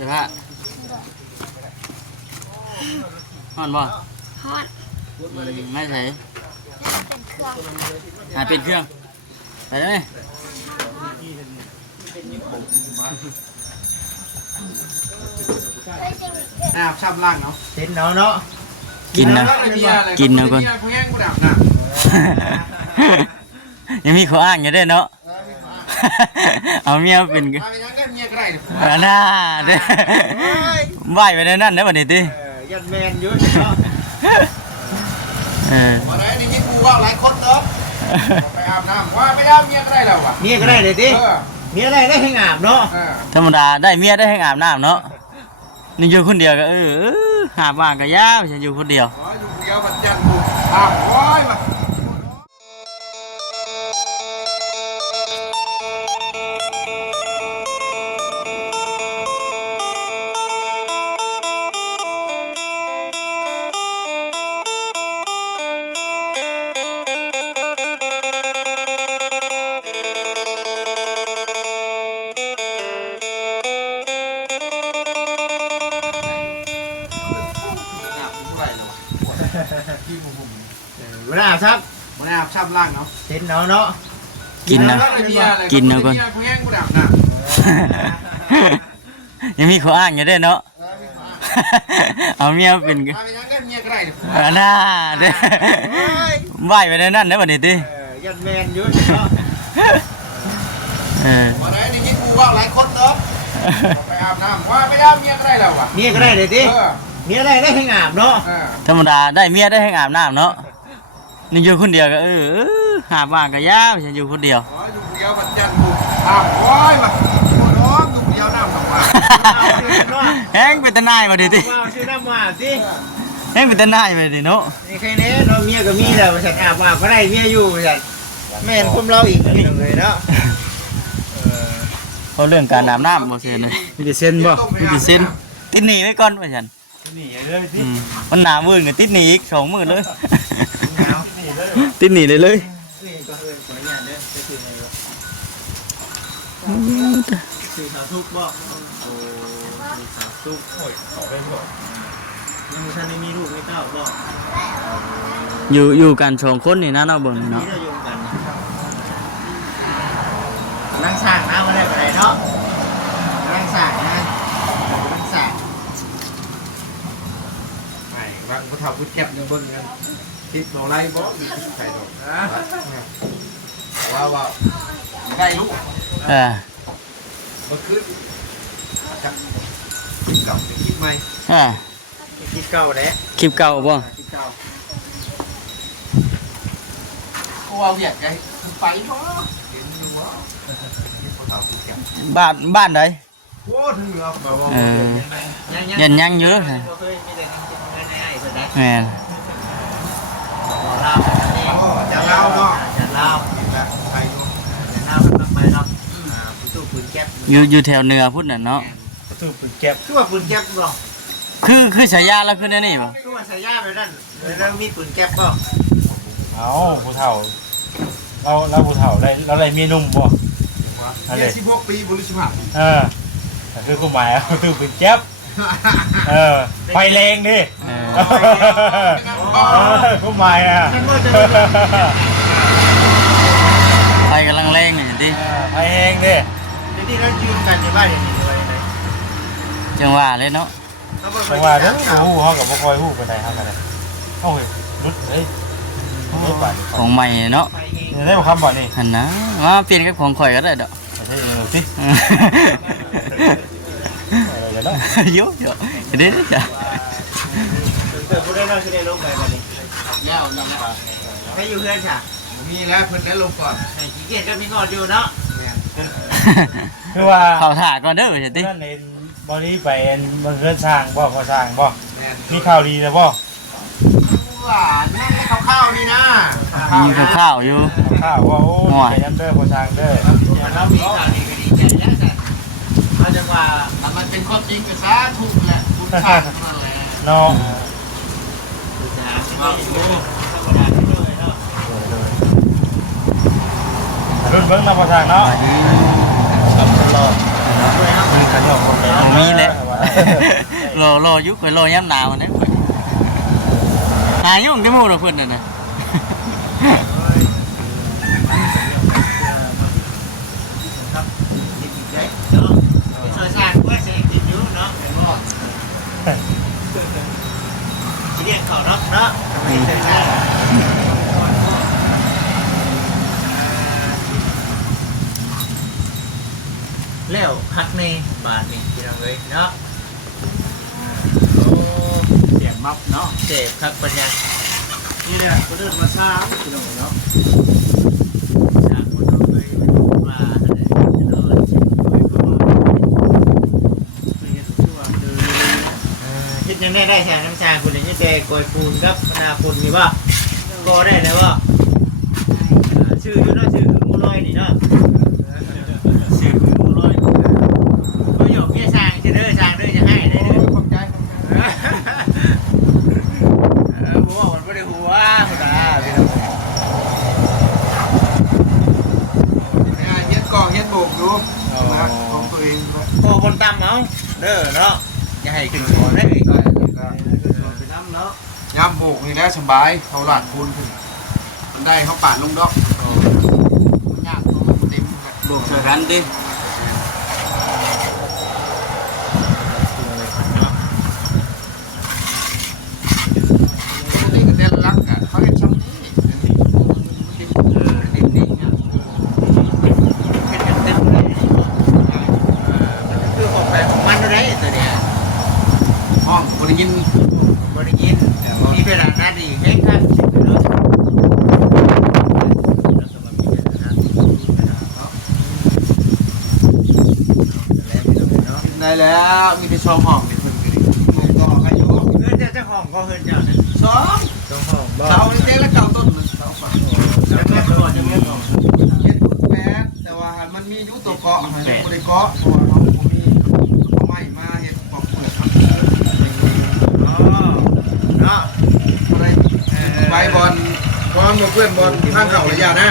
สื้อผ้าฮ้อนบ่ฮอดไม่ใช่เป็นเครื่อง เป็นเครื่องไปเลยช้ำล่างเนาะ เห็นเนาะ กินนะกินนะก่อนยังมีข้ออ้างอยู่ด้วยเนาะเอาเมียเป็นเมียก็ได้น่าเด้ไหวไปในนั่นได้บ่นี่ติยันแมนเยอะเนาะวันไหนนี่มีกูว่าหลายคนเนาะไปอาบน้ำว่าไม่ได้เมียก็ได้แล้ววะเมียก็ได้เลยดิเมียได้ให้อาบเนาะธรรมดาได้เมียได้ให้อาบน้ำเนาะนี่อยู่คนเดียวก็หาบ้านก็ยาวฉันอยู่คนเดียวอยู่คนเดียวมันยันบุกอาบโอ้ยมาเวลาครับวันนี้อาบช้ำล่างเนาะเห็นเนาะกินนะกินนะก่อนยังมีข้ออ้างอยู่ด้วยเนาะเอาเมียเป็นเมียก็ได้น่าเด้ไหวไปในนั่นได้บ่นี่ติยันแมนเยอะเนาะวันไหนนี่มีกูว่าหลายคนเนาะไปอาบน้ำว่าไม่ได้เมียก็ได้แล้ววะเมียก็ได้เลยดิเมียได้ให้อาบเนาะธรรมดาได้เมียได้ให้อาบน้ำเนาะนี่อยู่คนเดียวก็หาบ้านก็ยาวฉันอยู่คนเดียวอยู่คนเดียวมันยันบุกอาบโอ้ยมาน้องอยู่คนเดียวน้ำดอกว่าแห้งเป็นตะนายมาดิติชื่อน้ำว่าสิแห้งเป็นตะนายมาดิเนาะนี่ใครเนี้ยเราเมียก็มีแล้วฉันอาบว่าก็ได้เมียอยู่ฉันแม่นคุมเราอีกนี่เลยเนาะเขาเรื่องการอาบน้ำบ่เซ็นเลยมีแต่เส้นบ่มีแต่เส้นติดหนีไว้ก่อนว่าฉันนี่เลยสิมันหนามือกับติดหนีอีก2 มื้อเลยติดหนีเลยคือสาวทุกบ่โอ้สาวทุกโอ้ยขอไปบ่ยังท่านไม่มีลูกไม่เต้าบ่อยู่กัน2 คนนี่นะเนาะเบิ่งเนาะนั่งสร้างน้ำมาได้ไหนเนาะนั่งสร้างนะนั่งสร้างไอ้บางผู้เฒ่าผู้แก่ยังเบิ่งกันติดโลไล่บ่ใส่ดอกว่าได้ลูกมาขึ้นครับคลิปเก่าเป็นคลิปใหม่คลิปเก่าแหละคลิปเก่าบ่คลิปเก่ากูเอาเนี่ยไงไปบ่เห็นดูว่าบ้านใดโอ้ถึงเหรอยังอยู่เลยแม่จะเล่าเนาะจะเล่าไปดูจะเล่ามันต้องไปเนาะตู้ปืนแก๊ปอยู่แถวเหนือพุ่นน่ะเนาะตู้ปืนแก๊ปตู้ปืนแก๊ปบ่คือฉายาแล้วคือแน่นี่บ่ตู้ฉายาไปนั่นแล้วมีปืนแก๊ปบ่เอาผู้เฒ่าเราผู้เฒ่าเราได้เมียนุ่มบ่อะไร16 ปีบริสุทธิ์คือกูหมายคือปืนแก๊ปไฟแรงดิกูหมายไฟกำลังแรงอย่างที่ไฟแรงดิเดี๋ยวนี้เรายืนกันในบ้านอย่างนี้เลยจังหวะเลยเนาะจังหวะเด้อหูเขากับบ่คอยหูไปไหนเขากันเลยโอ้ยรุดเลยของใหม่เนาะได้บ่คำบ่นี่หันนะมาเปลี่ยนกับของข่อยก็ได้ดอกใช่สิเยอะเด้อจ้ะผู้ได้นอนคือได้ลงไปวันนี้ยาวยังไงให้อยู่เพื่อนค่ะมีแล้วเพิ่นได้ลงก่อนไอ้ขี้เกียจก็มีงอดอยู่เนาะคือว่าเขาถ่าก่อนเด้อใช่ตินั่นเองบ่นี้ไปมันเพื่อนสร้างบ่เขาสร้างบ่มีข่าวดีแล้วบ่ว่านั่นข้าวนี่นะมีข้าวอยู่ข้าวว่าโอ้ยยันเด้อเขาสร้างเด้อเรามีข่าวดีก็ดีใจแล้วแต่เขาจะว่ามันเป็นความจริงกับสาธุแหละคุณชาตินั่นแหละน้องรุ่นเบิ้งเราพอทางเนาะมีแหละ รอยุคข่อยรอย้ำหนาวนะข่อยหายุ่งได้หมู่ดอกเพิ่นน่ะนะ ครับกินอีกได้เนาะซอยซานก็ใส่กินอยู่เนาะแม่นบ่สิเรียกเขาเนาะเนาะทำไมซอยซานแล้วฮักในบาทนี่พี่น้องเอ้ยเนาะโอ้ เสียงมับเนาะ เจ็บครับปัญญา นี่แหละก็เดินมาช้าพี่น้องเนาะ จากคนเราเลยมาอะไรเนาะ เฮ็ดยังได้ใช่น้ำชาคุณนี่แต่กอยปูนครับนาคุณนี่ว่าก็ได้นะว่าชื่ออยู่เนาะชื่อมูลอยนี่เนาะชื่อมูลอยก็หยอกเมียสร้างจะเด้อสร้างเด้อจะให้ได้เด้อ ขอบใจ ผมว่ามันไม่ได้หัวคุณตาพี่น้อง เฮ็ดกองเฮ็ดโบกอยู่นะของตัวเองนะ โอ้บนต่ำเอาเด้อเนาะอย่าให้ขึ้นหัวได้ ไป น้ำเนาะ ยามโบกนี่ได้สบายเขาหลาดคูณขึ้นมันได้เขาปาดลงดอกมันยากเขาเต็ม โบกช่วยกันติ นี่ก็เด่นรักอ่ะเขาเห็นช่องนี้นี่ครับ เป็นกันเต็มเลยคือของใครของมันได้ตัวเนี้ย ห้องบริยิน บริกินมีเวลาหน้าดีเก่งครับชิดเนาะ ได้แล้วมีแต่ชมห้องนี่เพิ่นก็ก็ให้อยู่ เพื่อนเจ้าของก็เพื่อนเจ้าเนี่ย สอง เจ้าของบ่ เสาเล็กๆแล้วเก่าต้นมันเสาฝา จะแม่ก่อนจะแม่ก่อน เฮ็ดแปดแต่ว่ามันมีอยู่ตัวเกาะมันบ่ได้เกาะเพราะว่าเขาบ่มีเอาไม้มาเฮ็ดปอกเปลือกครับ อ๋อเนาะ อะไรไปบอลบอลเพื่อนบอลข้างเขาระยะนะ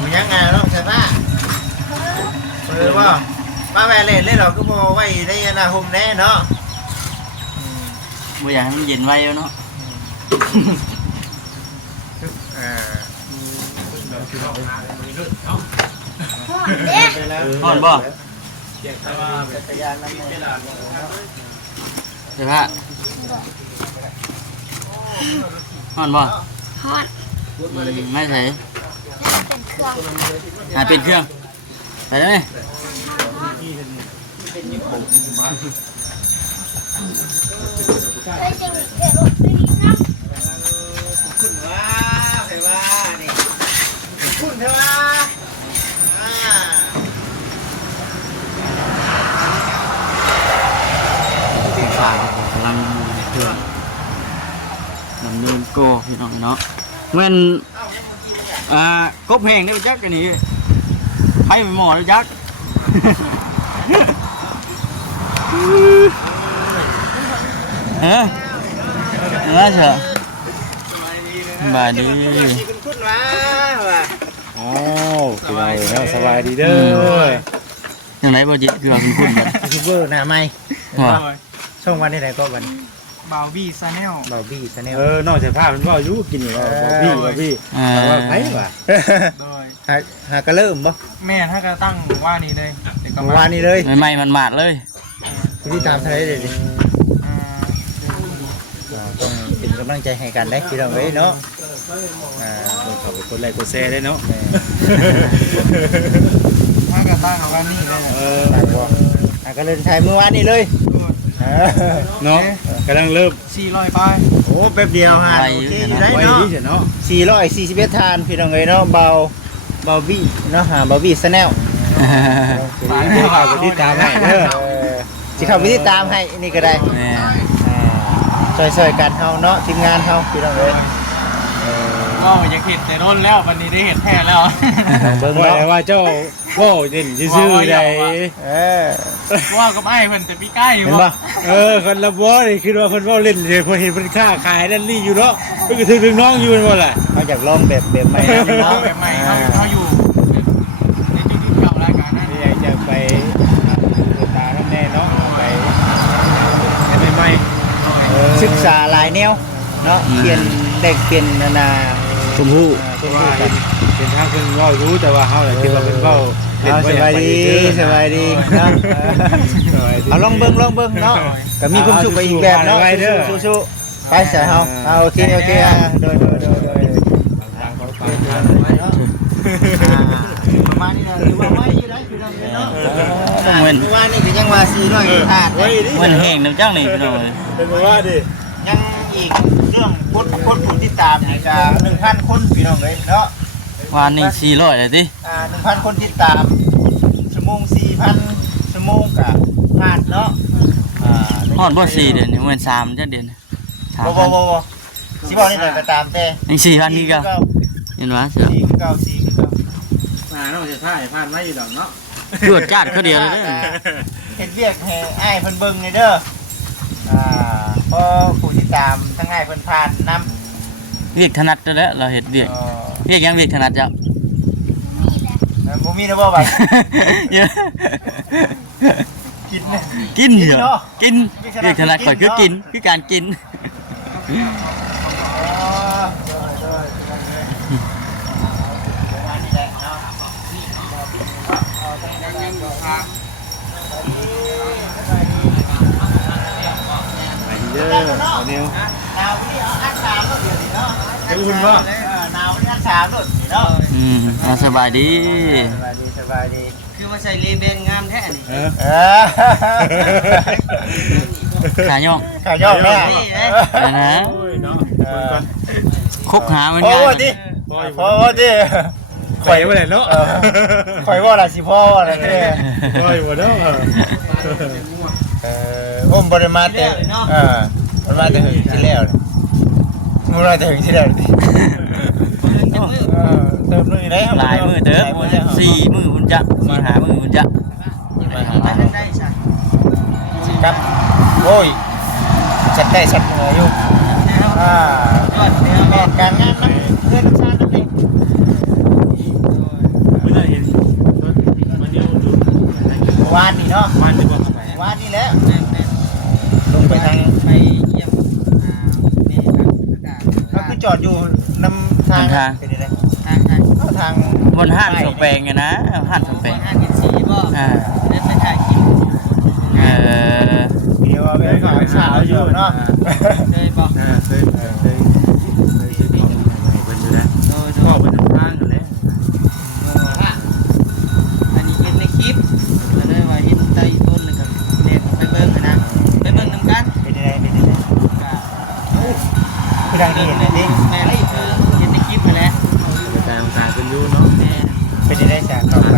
มึงยังไงเนาะใช่ปะว่าป้าแม่เล่นเล่นเราก็มอไว้ในนาคมแน่เนาะ บ่อยากให้มันเย็นไว้เนาะ ฮ้อนบ่เดี๋ยวพะฮ้อนบ่ ฮอด ไม่ใส่ เป็นเครื่อง หาเป็นเครื่องใส่ได้ไหม เคยจะมีเกิดรถไม่ดีนะ คุณว่าใครว่านี่คุณใช่ว่า เป็นฝากกำลังเครื่องดำเนินโกพี่น้องเนาะเมื่อนกบแห้งได้ไปจักกันนี่ไปหมอแล้วจัก เฮ้ยว่าเถอะบายดี คุณคุณว่าว่า อ้าวเป็นไงเนาะสบายดีเด้อ อย่างไรบ่จิตเกลือคุณแบบ ยูทูบเบอร์หน้าใหม่ ว่า ช่องวันที่ไหนก็วัน บ่าวบี้ซาแนล เบาบี้ชาแนล นอกจากภาพมันว่าอยู่กินอยู่ว่าพี่ว่าไผว่ะ โดย หาก็เริ่มบ่ แม่ถ้าก็ตั้งว่านี่เลยแต่ก็ เมื่อวานนี้เลย ไม่มันหมาดเลย ที่ตามทะเลเลยดิเป็นกำลังใจให้กันได้พี่น้องเอ้ยเนาะ ขอบคุณคนไลค์กดแชร์ได้เนาะ ถ้าก็ตั้งว่านี่เลย หาก็เริ่มใช้เมื่อวานนี้เลย เนาะกำลังเริ่ม 400ไป โอ้แป๊บเดียวฮะโอเคอยู่ได้ ไว้ เนาะ ดีเนาะ 441ทานพี่น้องเอ้ยเนาะเบาบี้เนาะหาเบาบี้ชาแนล ฝากให้ฝากกดติดตามให้เด้อ สิเข้าไปติดตามให้นี่ก็ได้ แม่ ช่วยๆกันเฮาเนาะทีมงานเฮาพี่น้องเอ้ย ก็อยากเห็ดแต่ร่นแล้ววันนี้ได้เห็ดแท้แล้ว เบิ่ง ว่า เนาะ แต่ว่าเจ้าว่าเด่นซื่อๆได้ ว่ากับไอ้เพิ่นจะพี่ใกล้ เห็นบ่ คนละบ่นี่คือว่าเพิ่นเว้าเล่นเลยเพิ่นเห็นเพิ่นค้าขายนั่นนี่อยู่เนาะเพิ่นก็ถึงน้องอยู่แม่นบ่ล่ะ เขาอยากลองแบบใหม่เนาะ แบบใหม่เขาอยู่ในจุดที่เก่ารายการนั้น อยากจะไปตาน้ำแน่เนาะไป ศึกษาหลายแนวเนาะเปลี่ยนเด็กเปลี่ยนนานา ชมพู่ ต้น ว่า กัน เป็นทางเพิ่นเว้ารู้แต่ว่าเฮาน่ะคิดว่าเพิ่นเว้าเล่น เอา บ่ ส อยาก บาย ไป ดี เด้อ สบายดีเนาะ สบายดี เอาลองเบิ่งเนาะก็มีความสุขไปอีกแบบเนาะสู้ๆไปใส่เฮาเอาโอเคโดยประมาณนี้นะถือว่าไม่อยู่ได้คือเราเนาะคือว่านี่ก็ยังว่า400ถาด เฮ้ยดิ มันแห้งน้ำจังนี่พี่น้องเอ้ย เป็นว่าดิ ยังอีกเรื่องคนผู้ติดตามนี่ก็ 1,000 คนพี่น้องเลยเนาะ วานนี้400เลยติ 1,000 คนติดตามชั่วโมง 4,000 ชั่วโมงก็ผ่านเนาะฮอดบ่4เดือนนี่มัน3จังเดือน3,000 บ่สิบอกนี่หน่อยก็ตามแต่ ยัง4,000นี่ก็เห็นว่าเสือ น้องจะถ่ายผ่านมาอีดอกเนาะ ตรวจจาดเขาเดียวเลยเด้อ เฮ็ดเวียกให้อ้ายเพิ่นเบิ่งนี่เด้อพอผู้ติดตามทั้งอ้ายเพิ่นผ่านนำ เวียกถนัดนั่นแหละเราเฮ็ดเวียกเวียกยังเวียกถนัดจ้ะ บ่มีนะบ่บัด เยอะ กินนะ กินเหรอกินเวียกถนัดก่อนคือกินคือการกิน เด้อเอาแนว หนาวนี่เอาอัดสามก็เดี๋ยวนี้เนาะ จะอุ่นบ่ หนาวนี่อัดสามโดดเนาะ สบายดี สบายดี คือมาใส่เลเบนงามแท้นี่ เออ ขาย่อง ขายอกแม่ นะ โอ้ยเนาะคนก่อน คกหามัน พ่อ ง่าย ว่าดิ ปล่อย พ่อว่าดิ ข่อยบ่ได้เนาะ ข่อยว่าล่ะสิพ่ออะไรเนี่ย ปล่อยบ่เนาะ อุ้มบริมาแต่มันมาแต่หึงที่แล้วมันมาแต่หึงที่แล้วเติมนึงได้ หลายมือเด้อ4 มือคุณจะ4-5 มือคุณจะ มาทางได้ใช่ ครับโอ้ยชัดได้ชัดเหนื่อยอยู่ ยอดเนื้อ แม่การงานมันเพื่อนชาตินั่นเอง ไม่ได้เห็นมันเดียวดู วานนี่เนาะ มันจะบอกทำไม วานนี่แหละ แม่แม่ ลงไปทาง ไปเยี่ยมนี่ครับอากาศ ก็คือจอดอยู่นำทางเป็นยังไง ทาง ทาง บนห้านสแปงไงนะห้านสแปง ห้างกินสีบ่เล่นไปถ่ายคลิป เดี๋ยวเอาไปขายสาวอยู่เนาะ เคยบอก เคยเป็นอยู่แล้ว โดย ก็เป็นทางกันแล้ว อันนี้เป็นในคลิปแล้วได้ว่าเห็นไตต้นเลยกับเด็กไปเบิ่งนะไปเบิ่งน้ำกัน เป็นยังไงคือทางนี้เห็นไหมดิ แม่นี่คือเห็นในคลิปมาแล้ว แต่ต่างกันอยู่เนาะ แม่ เป็นยังไงจากเข้าไป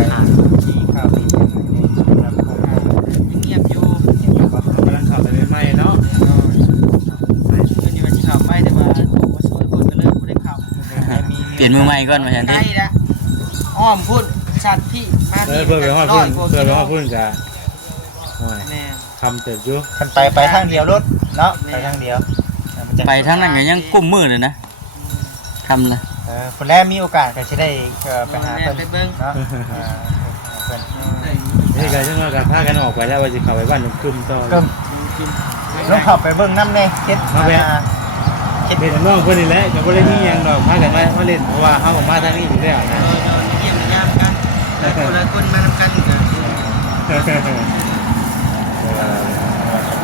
ที่เข้าไป เงียบอยู่ กำลังขับไปใหม่เนาะ เป็นอยู่ที่เขาไปแต่ว่าตัวสวยคนก็เลยไม่ได้เข้า เปลี่ยนมือใหม่ก่อนมาแทน ใก ที่ ล้ละอ้อมพุ่นสัตว์ที่มา เพื่อไปฮอดพุ่นเพื่อไปฮอดพุ่นจ้ะ แม่ ทำเสร็จอยู่ มันไปทางเดียวรถเนาะไปทางเดียว ไปทั้งนั้นก็ยังกุ้มมือเลยนะทำเลย คนแรกมีโอกาสก็จะได้ไปหา แม่ เพิ่น ไปเบิ่ง เนาะ นี่ก็ช่างว่าการพากันออกไปแล้วว่าจะเข้าไปบ้านหนุ่มกึมต่อ ก็ลองขับไปเบิ่งน้ำแน่เฮ็ด เป็นน้องคนนี้แหละจะไม่ได้นี่ยังดอกพากันมาเล่นเพราะว่าเขาออกมาทางนี้อยู่แล้วนะ เยี่ยมยามกันแต่คนละคนมานำกันกัน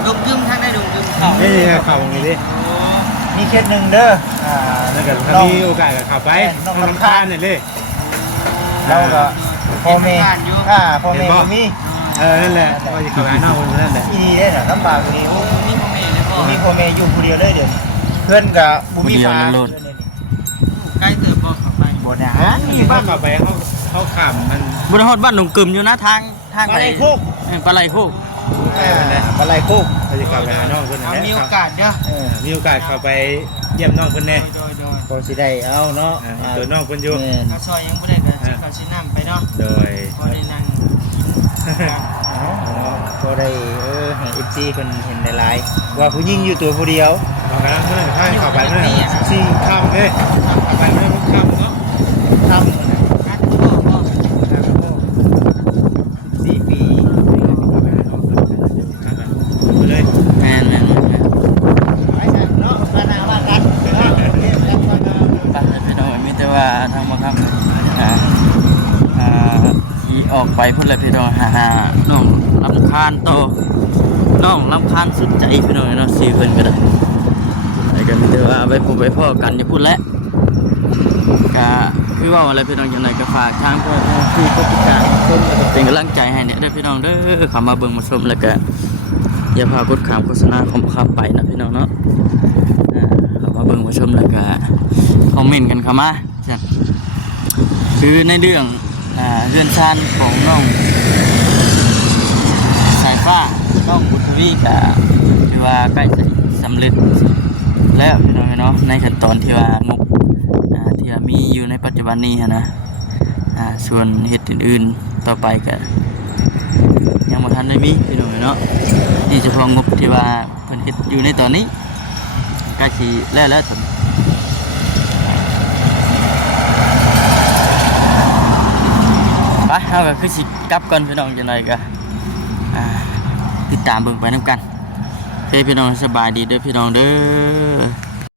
ดงยึมทางได้ดงยึมเขา นี่เข่าอย่างนี้ดิ มีเคสหนึ่งเด้อ นั่นก็ถ้ามีโอกาสก็ขับไปน้องน้ำตาลเนี่ยเลย เราก็พ่อแม่พ่อแม่มี นั่นแหละว่าจะขับไปนอกคนนั่นแหละ อีดีได้น่ะลำบากดี นี่พ่อแม่เลยพ่อ มีพ่อแม่อยู่คนเดียวเลยเดี๋ยวเพื่อนกับบุมีฟ้า ใกล้เติบบ่เข้าไป บ่นะ นี่บ้านขับไปเขาขำมัน บนฮอดบ้านหนุ่มกึมอยู่นะทาง ปลาไหลคุก ปลาไหลคุก ปลาไหลคุก เราจะขับไปหาน้องคนนั้น มีโอกาสเด้อ มีโอกาสเข้าไปเยี่ยมน้องคนแน่ โดย ก็สิได้เอาเนาะ ตัวน้องคนอยู่ เขาซอยยังไม่ได้กันเขาชิ้นน้ำไปเนาะ โดย ก็ได้นั่ง ก็ได้ให้เอฟซีเพิ่นเห็นหลายๆว่าผู้หญิงอยู่ตัวผู้เดียว บางครั้งเมื่อข้างเข้าไปเมื่อสี่ค่ำเลยขับไปเมื่อค่ำเนาะ ทำ นัดพ่อพ่อ 4 ปี ไปเลย แม่น ไปใช้ พุ่นเลยพี่น้องหาน้องลำคาญโตน้องลำคาญสุดใจพี่น้องเนาะ4เพิ่นก็ได้ไอ้กันมีแต่ว่าไปพบไปพ้อกันอย่าพูดแล้วก็คือว่าอะไรพี่น้องจังไดก็ฝากทางเพื่อนคือผู้ติดตามชมแล้วก็เป็นกำลังใจให้เนี่ยเด้อพี่น้องเด้อเข้ามาเบิ่งมาชมแล้วก็อย่าพากดข้ามโฆษณาของข้ามไปนะพี่น้องเนาะเข้ามาเบิ่งมาชมแล้วก็คอมเมนต์กันเข้ามาจ้ะคือในเรื่องเรือนชานของน้องสายฟ้าน้องบุตรวีก็ถือว่าใกล้จะสำเร็จแล้วพี่น้องเนาะในขั้นตอนที่ว่างบที่มีอยู่ในปัจจุบันนี้นะส่วนเหตุอื่นๆต่อไปก็ยังบ่ทันได้มีพี่น้องเนาะนี่เฉพาะงบที่ว่าเพิ่นเฮ็ดอยู่ในตอนนี้ใกล้สิแล้วถึงไปเอาก็คือสิกลับก่อนพี่น้องจังไดก็ติดตามเบิ่งไปนำกันโอเคพี่น้องสบายดีเด้อพี่น้องเด้อ